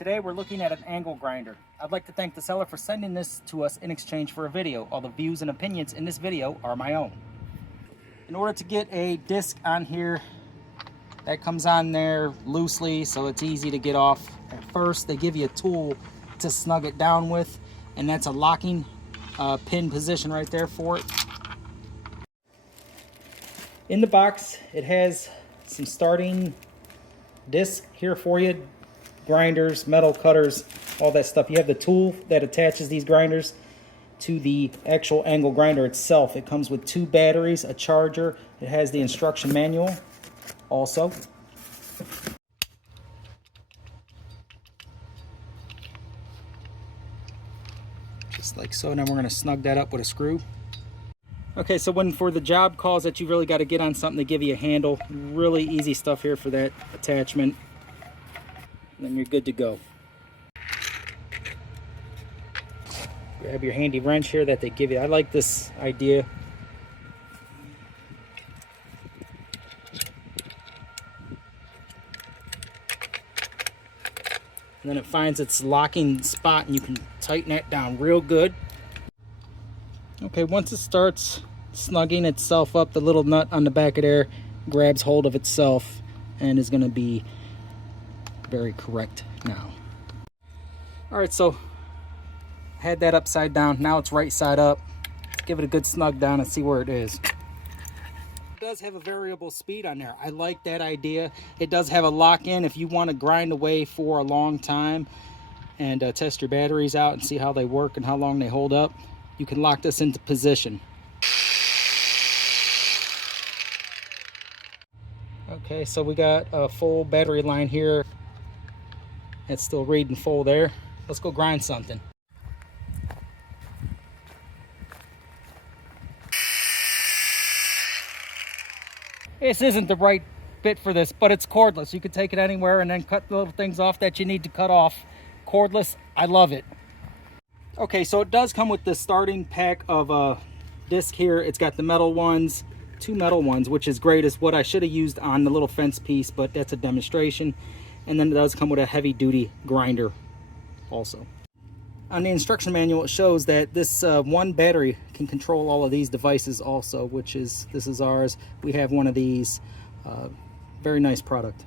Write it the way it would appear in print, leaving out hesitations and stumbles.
Today we're looking at an angle grinder. I'd like to thank the seller for sending this to us in exchange for a video. All the views and opinions in this video are my own. In order to get a disc on here, that comes on there loosely so it's easy to get off. At first they give you a tool to snug it down with, and that's a locking pin position right there for it. In the box it has some starting discs here for you, grinders, metal cutters, all that stuff. You have the tool that attaches these grinders to the actual angle grinder itself. It comes with 2 batteries, a charger. It has the instruction manual also. Just like so. Now we're going to snug that up with a screw. Okay, so when for the job calls that you really got to get on something to give you a handle, really easy stuff here for that attachment. And then you're good to go. Grab your handy wrench here that they give you. I like this idea. And then it finds its locking spot and you can tighten that down real good. Okay, once it starts snugging itself up, the little nut on the back of there grabs hold of itself and is going to be very correct now. Alright, so I had that upside down. Now it's right side up. Let's give it a good snug down and see where it is. It does have a variable speed on there. I like that idea. It does have a lock-in if you want to grind away for a long time and test your batteries out and see how they work and how long they hold up. You can lock this into position. Okay, so we got a full battery line here. It's still reading full there. Let's go grind something. This isn't the right bit for this, but it's cordless. You can take it anywhere and then cut the little things off that you need to cut off. Cordless, I love it. Okay, so it does come with the starting pack of disc here. It's got the metal ones, 2 metal ones, which is great. Is what I should have used on the little fence piece, but that's a demonstration. And then it does come with a heavy duty grinder also. On the instruction manual it shows that this one battery can control all of these devices also, which is, this is ours. We have one of these. Very nice product.